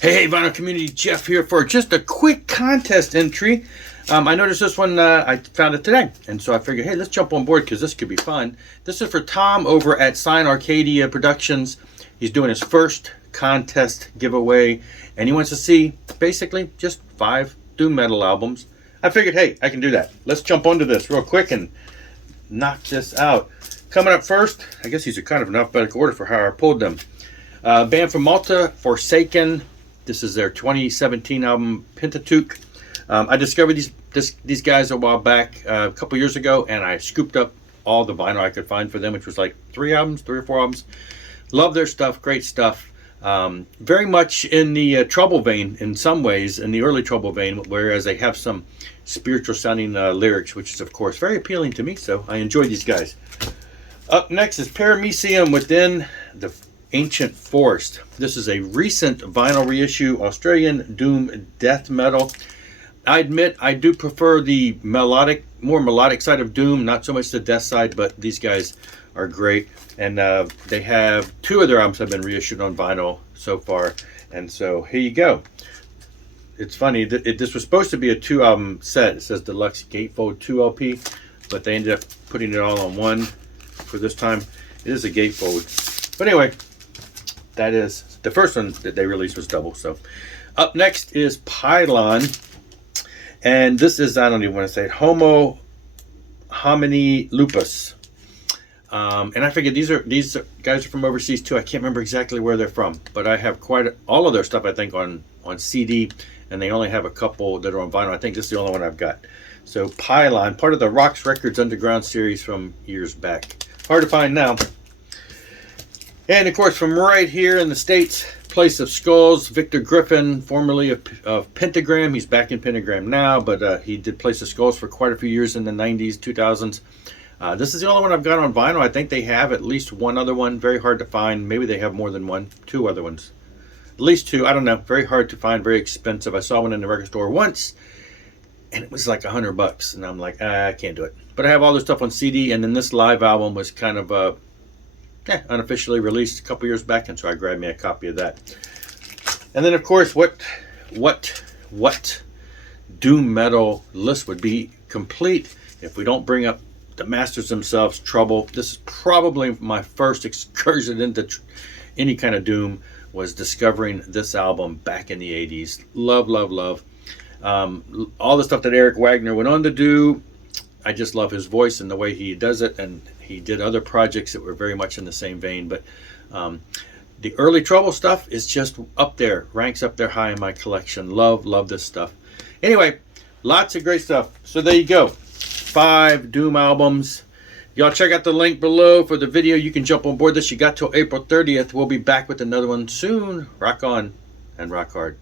Hey, Vinyl Community, Jeff here for just a quick contest entry. I noticed this one, I found it today, and so I figured, hey, let's jump on board because this could be fun. This is for Tom over at Sign Arcadia Productions. He's doing his first contest giveaway, and he wants to see basically just 5 doom metal albums. I figured, hey, I can do that. Let's jump onto this real quick and knock this out. Coming up first, I guess these are kind of in alphabetical order for how I pulled them. Band from Malta, Forsaken. This is their 2017 album, Pentateuch. I discovered these guys a while back, a couple years ago, and I scooped up all the vinyl I could find for them, which was like 3 or 4 albums. Love their stuff, great stuff. Very much in the Trouble vein in some ways, in the early Trouble vein, whereas they have some spiritual sounding lyrics, which is of course very appealing to me, so I enjoy these guys. Up next is Paramecium Within the Ancient Forest. This is a recent vinyl reissue, Australian doom death metal. I admit I do prefer the more melodic side of doom, not so much the death side, but these guys are great. And they have 2 of their albums have been reissued on vinyl so far. And so here you go. It's funny, this was supposed to be a 2-album set. It says Deluxe Gatefold 2 LP, but they ended up putting it all on one for this time. It is a gatefold. But anyway, that is the first one that they released was double. So up next is Pylon, and this is, I don't even want to say it, Homo homini lupus. And I figured these guys are from overseas too. I can't remember exactly where they're from, but I have all of their stuff I think on CD, and they only have a couple that are on vinyl. I think this is the only one I've got. So Pylon, part of the Rocks Records Underground series from years back. Hard to find now. And of course, from right here in the States, Place of Skulls, Victor Griffin, formerly of Pentagram. He's back in Pentagram now, but he did Place of Skulls for quite a few years in the 90s, 2000s. This is the only one I've got on vinyl. I think they have at least one other one. Very hard to find. Maybe they have more than one. 2 other ones. At least 2. I don't know. Very hard to find. Very expensive. I saw one in the record store once, and it was like $100. And I'm like, I can't do it. But I have all this stuff on CD, and then this live album was kind of unofficially released a couple years back, and so I grabbed me a copy of that. And then of course, what doom metal list would be complete if we don't bring up the masters themselves, Trouble. This is probably my first excursion into any kind of doom, was discovering this album back in the 80s. Love, love, love. All the stuff that Eric Wagner went on to do, I just love his voice and the way he does it, and he did other projects that were very much in the same vein, but the early Trouble stuff is just up there, ranks up there high in my collection. Love this stuff. Anyway, lots of great stuff. So there you go, 5 doom albums. Y'all check out the link below for the video. You can jump on board this. You got till April 30th. We'll be back with another one soon. Rock on and rock hard.